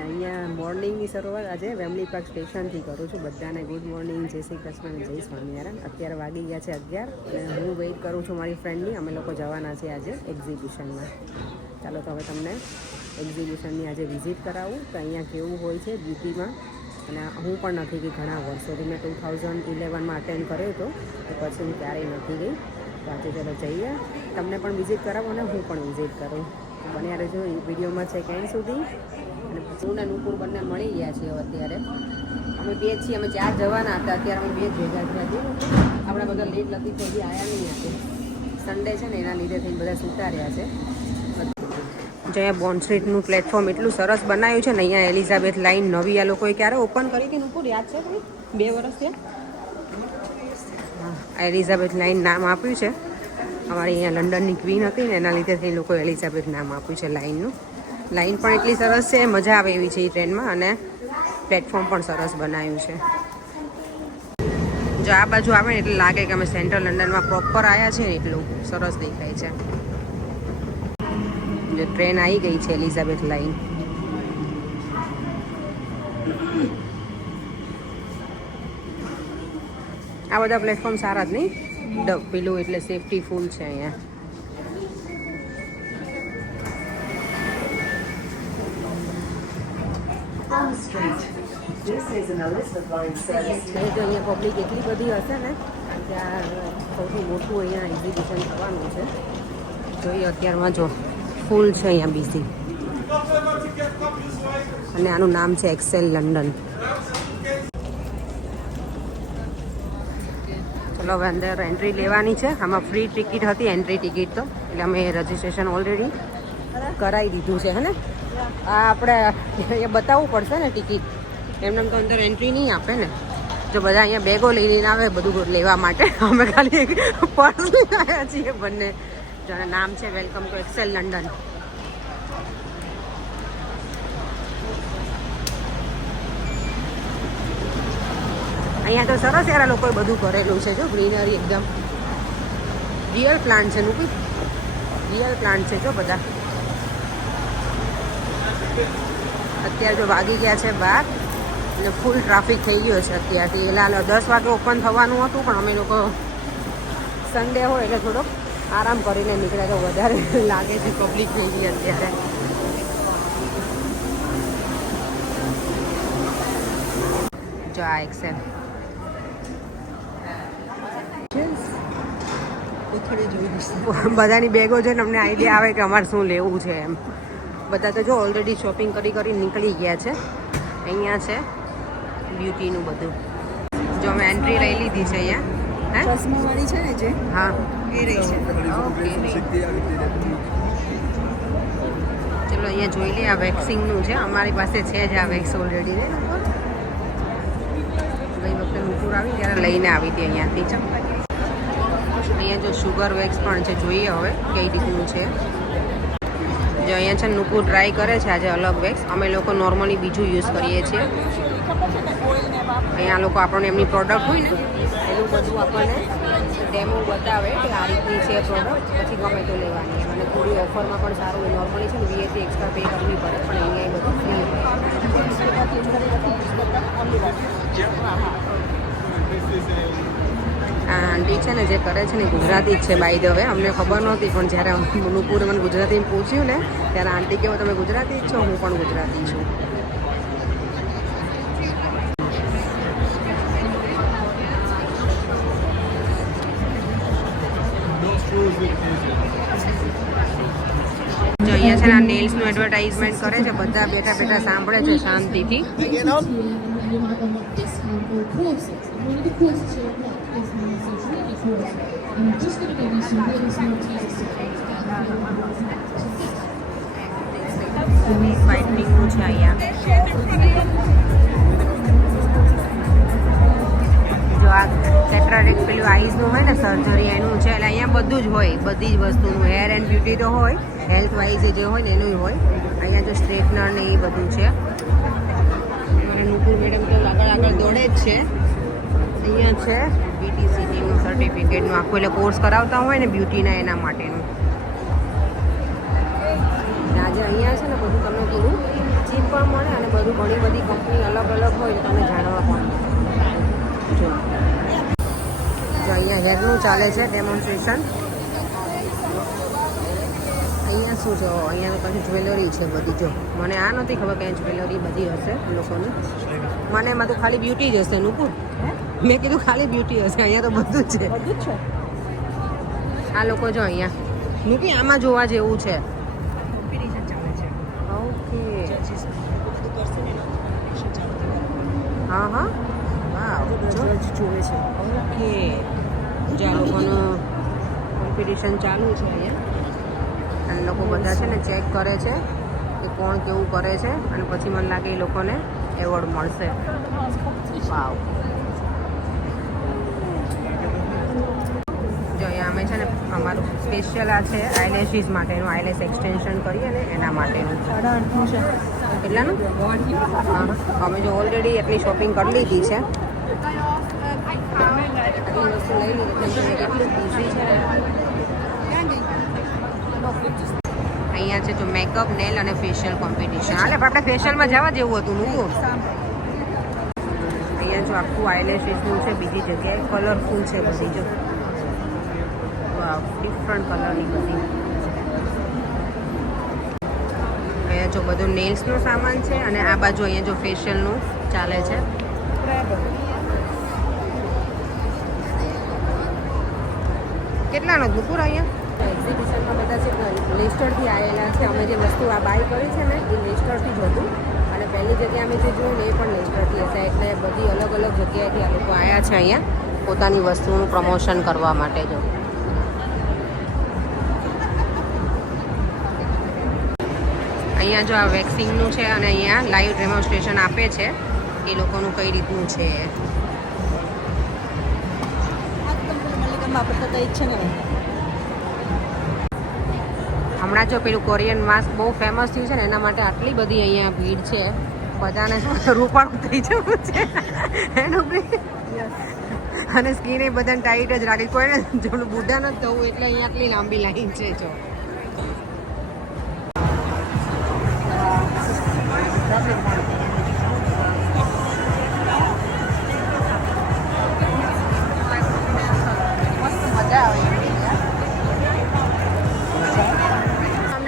અહીંયા મોર્નિંગની શરૂઆત આજે વેમ્બલી પાર્ક સ્ટેશનથી કરું છું. બધાને ગુડ મોર્નિંગ, જય શ્રી કૃષ્ણ, જય સ્વામિનારાયણ. અત્યારે વાગી ગયા છે 11 અને હું વેઇટ કરું છું મારી ફ્રેન્ડની. અમે લોકો જવાના છીએ આજે એક્ઝિબિશનમાં. ચાલો તો હવે તમને એક્ઝિબિશનની આજે વિઝિટ કરાવું તો અહીંયા કેવું હોય છે બ્યુટીમાં. અને હું પણ નથી ગઈ ઘણા વર્ષોથી. મેં 2011માં અટેન્ડ કર્યો હતો તો પછી હું ક્યારેય નથી ગઈ. તો આજે ચાલો જઈએ, તમને પણ વિઝિટ કરાવો અને હું પણ વિઝિટ કરું. બન્યા રહેજો વિડીયોમાં છે ક્યાં સુધી. અને હું ને નુપુર બંને મળી ગયા છીએ અત્યારે. અમે બે જ છીએ, અમે 4 જવાના હતા, અત્યારે અમે 2 જ ભેગા થયા છીએ. આપણે બધા લેટ લતી તો હજી આવ્યા નહીં હતા. સન્ડે છે ને એના લીધે થઈને બધા સૂતા રહ્યા છે. જો અહીંયા બોન્ડ સ્ટ્રીટનું પ્લેટફોર્મ એટલું સરસ બનાવ્યું છે ને. અહીંયા એલિઝાબેથ લાઇન નવી આ લોકોએ ક્યારે ઓપન કરી હતી નુપુર, યાદ છે કંઈ? 2 વર્ષ થયા. હા, એલિઝાબેથ લાઇન નામ આપ્યું છે. અમારી અહીંયા લંડનની ક્વીન હતી ને એના લીધે એ લોકો એલિઝાબેથ નામ આપ્યું છે લાઇનનું. લાઇન પણ એટલી સરસ છે, મજા આવે એવી છે એ ટ્રેનમાં. અને પ્લેટફોર્મ પણ સરસ બનાવ્યું છે. જો આ બાજુ આવે ને એટલે લાગે કે અમે સેન્ટ્રલ લંડનમાં પ્રોપર આવ્યા છીએ ને, એટલું સરસ દેખાય છે. જો ટ્રેન આવી ગઈ છે એલિઝાબેથ લાઇન. આ બધા પ્લેટફોર્મ સારા જ નહીં, પેલું એટલે સેફટી ફૂલ છે અહીંયા. અહીંયા પબ્લિક એટલી બધી હશે ને, કારણ કે આ સૌથી મોટું અહીંયા એક્ઝિબિશન થવાનું છે. જોઈએ અત્યારમાં જો ફૂલ છે અહીંયા બીઝી. અને આનું નામ છે એક્સેલ લંડન. ચલો હવે અંદર એન્ટ્રી લેવાની છે. આમાં ફ્રી ટિકિટ હતી, એન્ટ્રી ટિકિટ તો, એટલે અમે રજીસ્ટ્રેશન ઓલરેડી કરાવી દીધું છે. હે ને આ આપણે એ બતાવવું પડશે ને ટિકિટ, એમને તો અંદર એન્ટ્રી નહીં આપે ને. જો બધા અહીંયા બેગો લઈને આવે બધું લેવા માટે. અમે ખાલી એક પર્સ લઈને આવ્યા છીએ બંને. જો નામ છે વેલકમ ટુ એક્સેલ લંડન. અહીંયા તો સરસ યાર લોકોએ બધું કરેલું છે. જો ગ્રીનરી એકદમ રિયલ પ્લાન્ટ છે નુપી, રિયલ પ્લાન્ટ છે. જો બધા અત્યારે જો વાગી ગયા છે 12 અને ફૂલ ટ્રાફિક થઈ ગયો છે અત્યારથી. એટલે 10 વાગે ઓપન થવાનું હતું, પણ અમે લોકો સન્ડે હોય એટલે થોડોક આરામ કરીને નીકળ્યા. તો વધારે લાગે છે પબ્લિક થઈ ગઈ અત્યારે. જો આ એક્સેલ બધાની બેગો છે ને, અમને આઈડિયા આવે કે અમારે શું લેવું છે એમ. બધા તો જો ઓલરેડી શોપિંગ કરી નીકળી ગયા છે. અહીંયા છે બ્યુટીનું બધું. જો અમે એન્ટ્રી લઈ લીધી છે અહીંયા. ચશ્માવાળી છે ને જે, હા એ રહી છે. ઓકે ચલો અહીંયા જોઈ લઈએ. આ વેક્સિંગનું છે, અમારી પાસે છે જ આ વેક્સ ઓલરેડી. ને ગઈ વખતે નુપુર આવી ત્યારે લઈને આવી હતી અહીંયાથી. અહીંયા જો શુગર વેક્સ પણ છે, જોઈએ હવે કઈ રીતનું છે. જો અહીંયા છે નુપુર ટ્રાય કરે છે આજે અલગ વેક્સ. અમે લોકો નોર્મલી બીજું યુઝ કરીએ છીએ. અહીંયા લોકો આપણને એમની પ્રોડક્ટ હોય ને એનું બધું આપણને ડેમો બતાવે કે આ રીતની છે પ્રોડક્ટ, પછી ગમે તો લેવાની. અને થોડી ઓફરમાં પણ સારું. નોર્મલી છે ને VAT એક્સ્ટ્રા પે કરવી પડે, પણ અહીંયા એ બધું ફ્રી હોય. આ આંટી છે ને જે કરે છે ને ગુજરાતી જ છે બાય ધ વે. અમને ખબર નહોતી, પણ જ્યારે નુપુરે મને ગુજરાતીમાં પૂછ્યું ને ત્યારે આંટી કહેવો તમે ગુજરાતી જ છો? હું પણ ગુજરાતી છું. જો અહીંયા છે ને નેલ્સનું એડવર્ટાઇઝમેન્ટ કરે છે. બધા બેઠા બેઠા સાંભળે છે શાંતિથી. વાઇટનિંગનું છે અહીંયા. જો આ કેટરાક્ટ પેલું આઈઝનું હોય ને સર્જરી એનું છે. એટલે અહીંયા બધું જ હોય, બધી જ વસ્તુનું. હેર એન્ડ બ્યુટી તો હોય, હેલ્થ વાઇઝ જે હોય ને એનું હોય. અહીંયા જો સ્ટ્રેટનર ને એ બધું છે. અને નુપુર મેડમ તો આગળ દોડે જ છે. અહીંયા છે BTCTનું સર્ટિફિકેટનું આખું, એટલે કોર્સ કરાવતા હોય ને બ્યુટીના એના માટેનું. આજે અહીંયા છે ને બધું તમને થોડું ચીપ પણ મળે અને બધું ઘણી બધી કંપની અલગ અલગ હોય તો તમને જાણવા પણ મળે. જો અહીંયા હેરનું ચાલે છે ડેમોન્સ્ટ્રેશન. અહીંયા શું છે અહીંયા તો પછી જ્વેલરી છે બધી. જો મને આ નથી ખબર કે જ્વેલરી બધી હશે લોકોની. મને એમાં તો ખાલી બ્યુટી જ હશે નુકુર. મેં કીધું ખાલી બ્યુટી હશે, અહીંયા તો બધું જ છે. બધું જ છે. આ લોકો જો અહીંયા નુકી આમાં જોવા જેવું છે. કોમ્પિટિશન ચાલે છે. ઓકે જજીસ બધું કરશે ને એના કોમ્પિટિશન ચાલુ થયું. હા હા વાવ જો જજ જોવે છે. ઓકે જે આ લોકોનું કોમ્પિટિશન ચાલુ છે અહીંયા અને લોકો બધા છે ને ચેક કરે છે કે કોણ કેવું કરે છે અને પછી મને લાગે એ લોકોને એવોર્ડ મળશે. વાવ જો અહીંયા અમે છે ને અમારું સ્પેશિયલ આ છે આઈલેશીસ માટેનું, આઈલેશ એક્સટેન્શન કરીએ ને એના માટેનું. 8.5નું છે. કેટલાનું? હા અમે જો ઓલરેડી એટલી શોપિંગ કરી લીધી છે. આટલી વસ્તુ લઈ લીધી છે એટલું બીઝી છે ને. અહીંયા છે જો મેકઅપ, નેલ અને ફેશિયલ કોમ્પિટિશન. હાલે આપણે ફેશિયલમાં જવા જેવું હતું નું. અહીંયા જો આખું આઈલેશીસનું છે, બીજી જગ્યાએ કલરફુલ છે બધી. જો ડિફરન્ટ કલરની બધી. અહીંયા જો બધું નેલ્સનો સામાન છે અને આ બાજુ અહીંયા જો ફેશિયલનું ચાલે છે. કેટલાનો નુકુર અહીંયા એક્ઝિબિશનમાં બધા છે લેસ્ટરથી આવેલા છે. અમે જે વસ્તુ આ બાય કરી છે ને એ લેસ્ટરથી જ હતું અને પહેલી જગ્યાએ અમે જે જોયું ને એ પણ લેસ્ટરથી હતા. એટલે બધી અલગ અલગ જગ્યાએથી આ લોકો આવ્યા છે અહીંયા પોતાની વસ્તુનું પ્રમોશન કરવા માટે. જો અહીંયા જો આ વેક્સિંગનું છે અને અહીંયા લાઈવ ડેમોન્સ્ટ્રેશન આપે છે એ લોકોનું કઈ રીતનું છે. હમણાં જો પેલું કોરિયન માસ્ક બહુ ફેમસ થયું છે ને એના માટે આટલી બધી અહીંયા ભીડ છે. બધાને શું રૂપાળું થઈ જવું છે એનું બી અને સ્કીન એ બધાને ટાઈટ જ રાખી. કોઈને જોડું બુઢા નથી થવું એટલે અહીંયા આટલી લાંબી લાઈન છે. જો મજા આવે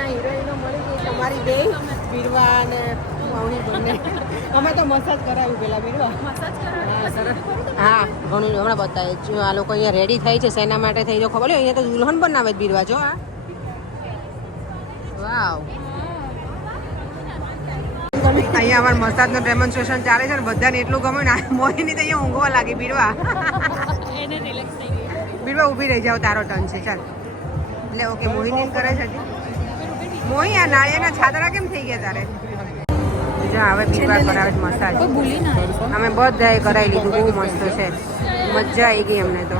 હિરોઈનો મળી ગઈ તમારી બે બીરવા અને માવણી બંને. અમે તો મસાજ કરાવ્યું પેલા બીરવા. હા સરસ. હા ઘણું હમણાં બતાવે જો આ લોકો અહીંયા રેડી થાય છે શેના માટે થઈ જો ખબર અહીંયા તો દુલ્હન બનાવે જ બીરવા. જો આ વાવ અહીંયા અમારે મસાજનું ડેમોન્સ્ટ્રેશન ચાલે છે ને બધાને એટલું ગમે ને મોહિની તો અહીંયા ઊંઘવા લાગી બીરવા. બીરવા ઊભી રહી જાવ તારો ટર્ન છે ચાલ. એટલે ઓકે મોહિની કરે છે. મોહી આ નાળિયેરના છાતરા કેમ થઈ ગયા તારે? જો હવે બીરવા કરાવે છે મસાજ. અમે બધાએ કરાવી લીધું. બહુ મસ્ત છે, મજા આવી ગઈ અમને તો.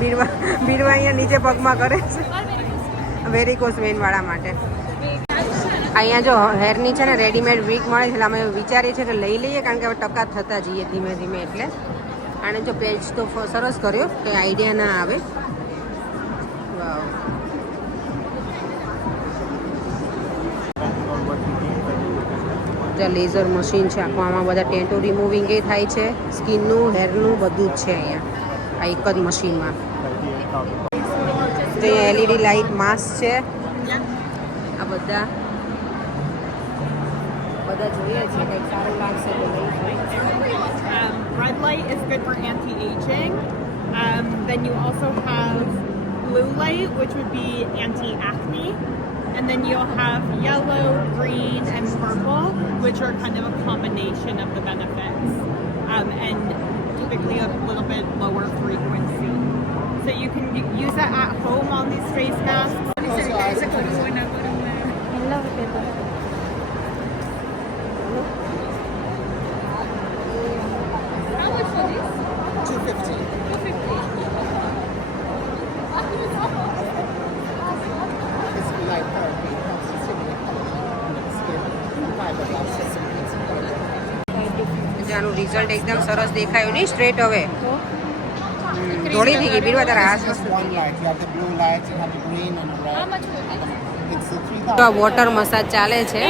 બીરવા અહીંયા નીચે પગમાં કરે છે વેરીકોસ વેન વાળા માટે. અહીંયા જો હેરની છે ને રેડીમેડ વીક મળે છે એટલે અમે વિચારીએ છીએ કે લઈ લઈએ કારણ કે હવે ટકા થતા જઈએ ધીમે ધીમે. એટલે આને જો પેજ તો સરસ કર્યો કે આઈડિયા ના આવે. વાવ જ્યાં લેઝર મશીન છે આખું. આમાં બધા ટેન્ટો રિમૂવિંગ એ થાય છે, સ્કિનનું, હેરનું બધું જ છે અહીંયા આ એક જ મશીનમાં. તો અહીંયા એલઈડી લાઇટ માસ્ક છે. આ બધા જોઈએ છે કંઈક સારું લાગશે તો red light is good for anti-aging. Then you also have blue light, which would be anti-acne. And then you'll have yellow, green, and purple, which are kind of a combination of the benefits. And typically a little bit lower frequency. So you can use that at home on these face masks. આનું result એકદમ સરસ દેખાયું નહીં straight હવે થોડી થઈ ગઈ બીરવા તારા હાથ મસ્ત થઈ ગયા. You have the blue light, you have the green and the red. How much would this? It's $3,000. તો આ વોટર મસાજ ચાલે છે.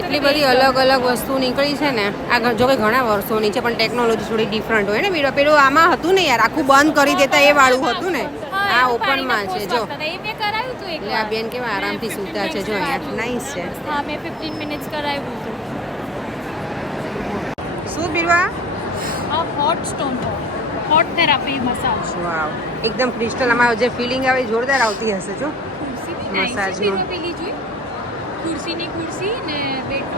એટલી બધી અલગ અલગ વસ્તુ નીકળી છે ને. આ જો કે ઘણા વર્ષોની છે પણ ટેકનોલોજી થોડી ડિફરન્ટ હોય ને. બીડો પેલું આમાં હતું ને યાર, આખું બંધ કરી દેતા એ વાળું હતું ને. આ ઓપનમાં છે જો. એટલે આ બેન કેવા આરામથી સૂતા છે જો અહીંયા. નાઈસ છે. હા મેં 15 મિનિટ્સ કરાવ્યું હતું. શું બીડવા? આ hot stone hot therapy massage. Wow, એકદમ ક્રિસ્ટલ. આમાં જે ફિલિંગ આવે એ જોરદાર આવતી હશે જો. મસાજનું. પેલી જોઈ ખુરશીની ખુરશી ને બેડ.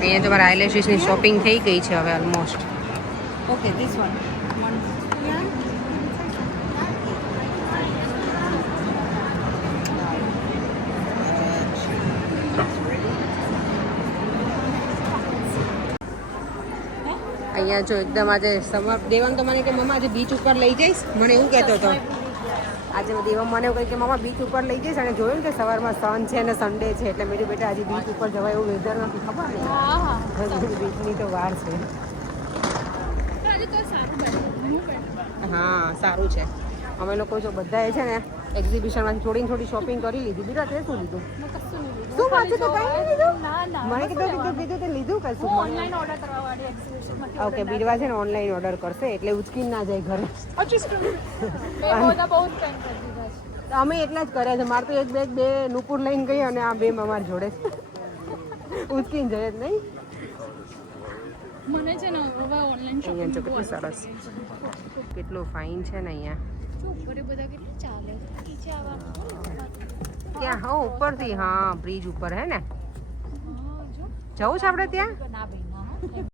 અહીંયા તમારા આઈલેશીસની શોપિંગ થઈ ગઈ છે હવે ઓલમોસ્ટ. ઓકે ધીસ વન અહીંયા જો એકદમ આજે સમર દેવાન તો મને કે મમ્મા આજે બીચ ઉપર લઈ જઈશ, મને એવું કહેતો હતો. આજે દેવા મને એવું કહે કે મમ્મા બીચ ઉપર લઈ જઈશ, અને જોયું ને કે સવારમાં સન છે અને સન્ડે છે એટલે મેં કીધું બેટા આજે બીચ ઉપર જવાય એવું વેધર નથી, ખબર ને બીચની તો વાર છે. હા સારું છે. અમે લોકો જો બધાએ છે ને એક્ઝિબિશનમાંથી થોડી શોપિંગ કરી લીધી. બીજા તે શું લીધું? શું વાત છે? તો કંઈ લીધું? મને કીધું તે લીધું કશું? ઓનલાઈન ઓર્ડર કરવા વાળી એક્ઝિબિશનમાંથી ઓકે, બીરવા છે ને ઓનલાઈન ઓર્ડર કરશે એટલે ઉચકી ના જાય ઘરે. મેં બધા બહુ સ્પેન્ડ કરી દીધા છે. અમે એટલા જ કર્યા છે. મારે તો એક બેગ બે નુપુર લઈને ગઈ અને આ બે અમારી જોડે છે. ઉચકીને જાય જ નહીં. મને છે ને હવે ઓનલાઈન અહીંયા જો કેટલું સરસ, કેટલું ફાઇન છે ને અહીંયા. ઉપર બધા કેટલું ચાલે નીચે આવવાનું ત્યાં હા ઉપરથી, હા બ્રિજ ઉપર હે ને. જવું છે આપણે ત્યાં? ના બેન ના